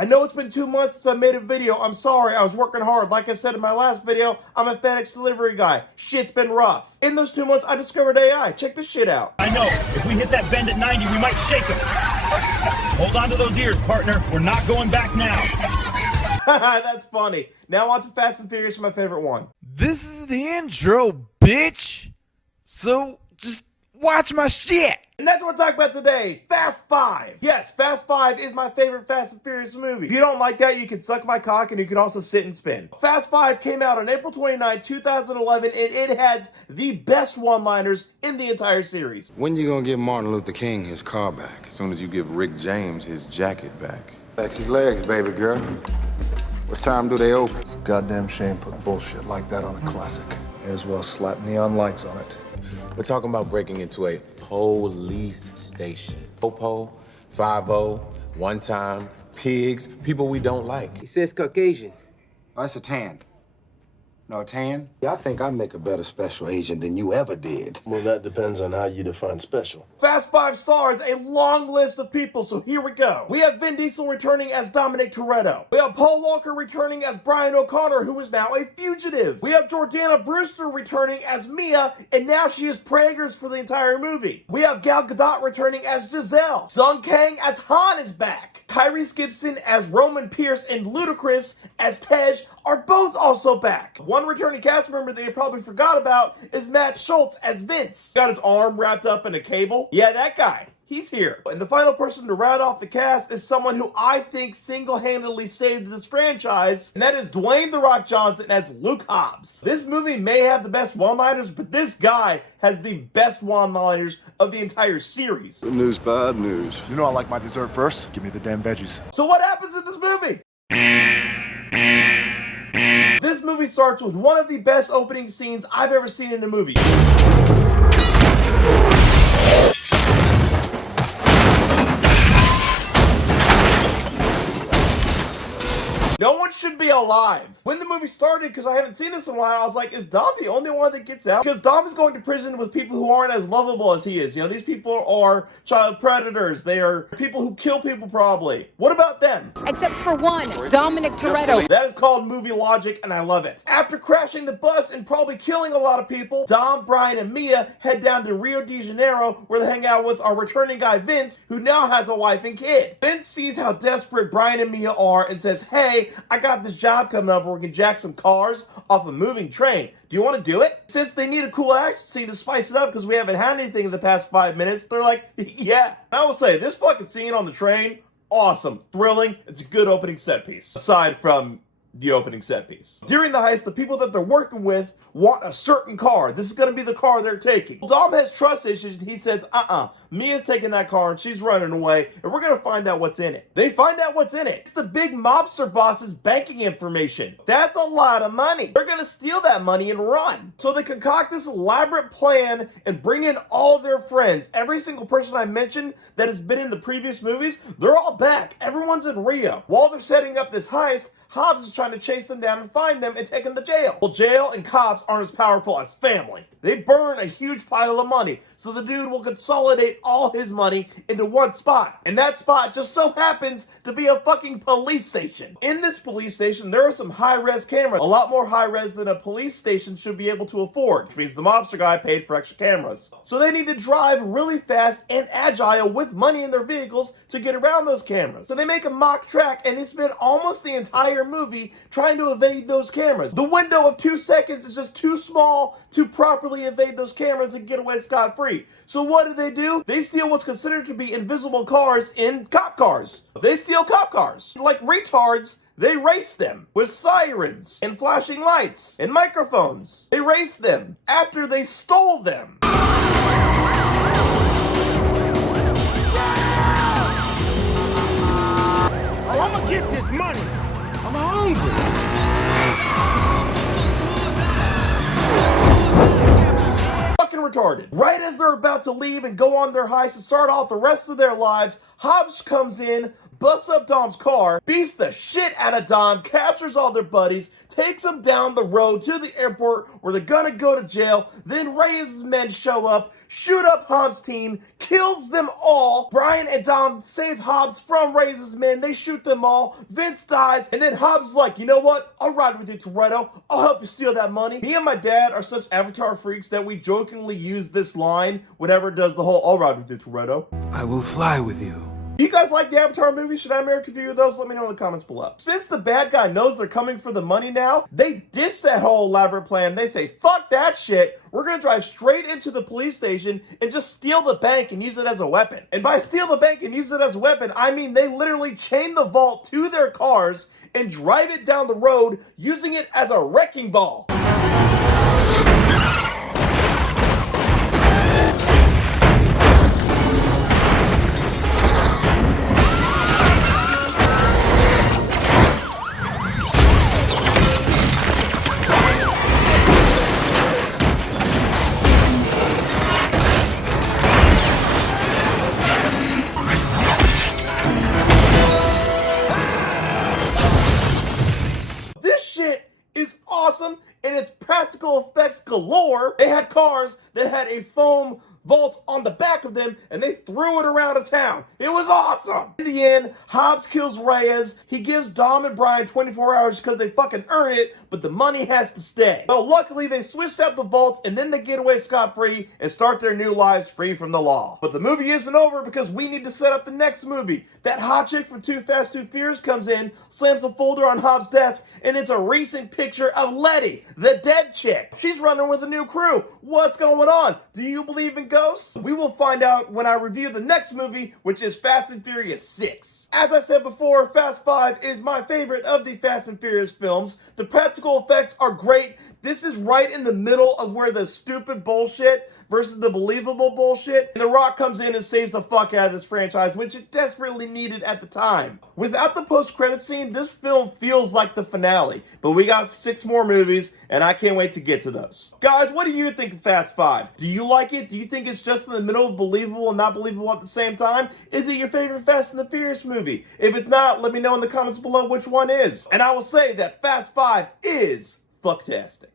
I know it's been 2 months since I made a video. I'm sorry, I was working hard. Like I said in my last video, I'm a FedEx delivery guy. Shit's been rough. In those 2 months, I discovered AI. Check this shit out. I know, if we hit that bend at 90, we might shake him. Hold on to those ears, partner. We're not going back now. That's funny. Now on to Fast and Furious, my favorite one. This is the intro, bitch. So just watch my shit. And that's what we're talking about today, Fast 5. Yes, Fast 5 is my favorite Fast and Furious movie. If you don't like that, you can suck my cock and you can also sit and spin. Fast 5 came out on April 29, 2011, and it has the best one-liners in the entire series. When you gonna give Martin Luther King his car back? As soon as you give Rick James his jacket back. Sexy legs, baby girl. What time do they open? It's a goddamn shame putting bullshit like that on a classic. May as well slap neon lights on it. We're talking about breaking into a police station. Popo, 5-0, one time, pigs, people we don't like. He says Caucasian. Oh, that's a tan. No, tan? Yeah, I think I make a better special agent than you ever did. Well, that depends on how you define special. Fast 5 stars a long list of people, so here we go. We have Vin Diesel returning as Dominic Toretto. We have Paul Walker returning as Brian O'Connor, who is now a fugitive. We have Jordana Brewster returning as Mia, and now she is Prager's for the entire movie. We have Gal Gadot returning as Giselle. Sung Kang as Han is back. Tyrese Gibson as Roman Pierce and Ludacris as Tej are both also back. One returning cast member that you probably forgot about is Matt Schultz as Vince. Got his arm wrapped up in a cable. Yeah, that guy. He's here. And the final person to round off the cast is someone who I think single-handedly saved this franchise, and that is Dwayne "The Rock" Johnson as Luke Hobbs. This movie may have the best one-liners, but this guy has the best one-liners of the entire series. Good news, bad news. You know I like my dessert first. Give me the damn veggies. So what happens in this movie? This movie starts with one of the best opening scenes I've ever seen in a movie. No one should be alive. When the movie started, because I haven't seen this in a while, I was like, is Dom the only one that gets out? Because Dom is going to prison with people who aren't as lovable as he is. You know, these people are child predators. They are people who kill people probably. What about them? Except for one, Dominic Toretto. That is called movie logic, and I love it. After crashing the bus and probably killing a lot of people, Dom, Brian, and Mia head down to Rio de Janeiro, where they hang out with our returning guy, Vince, who now has a wife and kid. Vince sees how desperate Brian and Mia are and says, hey, I got this job coming up where we can jack some cars off a moving train. Do you want to do it? Since they need a cool action scene to spice it up because we haven't had anything in the past 5 minutes, they're like, yeah. I will say, this fucking scene on the train, awesome, thrilling. It's a good opening set piece, aside from the opening set piece. During the heist, the people that they're working with want a certain car. This is going to be the car they're taking. Dom has trust issues, and he says, Mia's taking that car, and she's running away, and we're going to find out what's in it. They find out what's in it. It's the big mobster boss's banking information. That's a lot of money. They're going to steal that money and run. So they concoct this elaborate plan and bring in all their friends. Every single person I mentioned that has been in the previous movies, they're all back. Everyone's in Rio. While they're setting up this heist, Hobbs is trying to chase them down and find them and take them to jail. Well, jail and cops aren't as powerful as family. They burn a huge pile of money, so the dude will consolidate all his money into one spot. And that spot just so happens to be a fucking police station. In this police station, there are some high-res cameras. A lot more high-res than a police station should be able to afford, which means the mobster guy paid for extra cameras. So they need to drive really fast and agile with money in their vehicles to get around those cameras. So they make a mock track, and they spend almost the entire movie trying to evade those cameras. The window of 2 seconds is just too small to properly evade those cameras and get away scot-free. So what do? They steal what's considered to be invisible cars in cop cars. They steal cop cars. Like retards, they race them with sirens and flashing lights and microphones. They race them after they stole them. Oh, I'm gonna get this money. I'm hungry. Retarded. Right as they're about to leave and go on their heist and start off the rest of their lives, Hobbs comes in, busts up Dom's car, beats the shit out of Dom, captures all their buddies, takes them down the road to the airport where they're gonna go to jail. Then Reyes' men show up, shoot up Hobbs' team, kills them all. Brian and Dom save Hobbs from Reyes' men. They shoot them all. Vince dies, and then Hobbs is like, you know what? I'll ride with you, Toretto. I'll help you steal that money. Me and my dad are such Avatar freaks that we jokingly use this line whenever it does the whole "I'll ride with you, Toretto." I will fly with you. Do you guys like the Avatar movies? Should I American review those? Let me know in the comments below. Since the bad guy knows they're coming for the money now, they diss that whole elaborate plan. They say, fuck that shit. We're gonna drive straight into the police station and just steal the bank and use it as a weapon. And by steal the bank and use it as a weapon, I mean they literally chain the vault to their cars and drive it down the road using it as a wrecking ball. Is awesome and it's practical effects galore. They had cars that had a foam vault on the back of them and they threw it around a town. It was awesome. In the end, Hobbs kills Reyes. He gives Dom and Brian 24 hours because they fucking earn it, but the money has to stay. Well, luckily they switched out the vaults and then they get away scot-free and start their new lives free from the law. But the movie isn't over because we need to set up the next movie. That hot chick from Too Fast, Too Furious comes in, slams a folder on Hobbs' desk, and it's a recent picture of Letty, the dead chick. She's running with a new crew. What's going on? Do you believe in ghosts? We will find out when I review the next movie, which is Fast and Furious 6. As I said before, Fast 5 is my favorite of the Fast and Furious films. The practical effects are great. This is right in the middle of where the stupid bullshit versus the believable bullshit. And The Rock comes in and saves the fuck out of this franchise, which it desperately needed at the time. Without the post-credit scene, this film feels like the finale. But we got 6 more movies, and I can't wait to get to those. Guys, what do you think of Fast 5? Do you like it? Do you think it's just in the middle of believable and not believable at the same time? Is it your favorite Fast and the Furious movie? If it's not, let me know in the comments below which one is. And I will say that Fast 5 is fucktastic.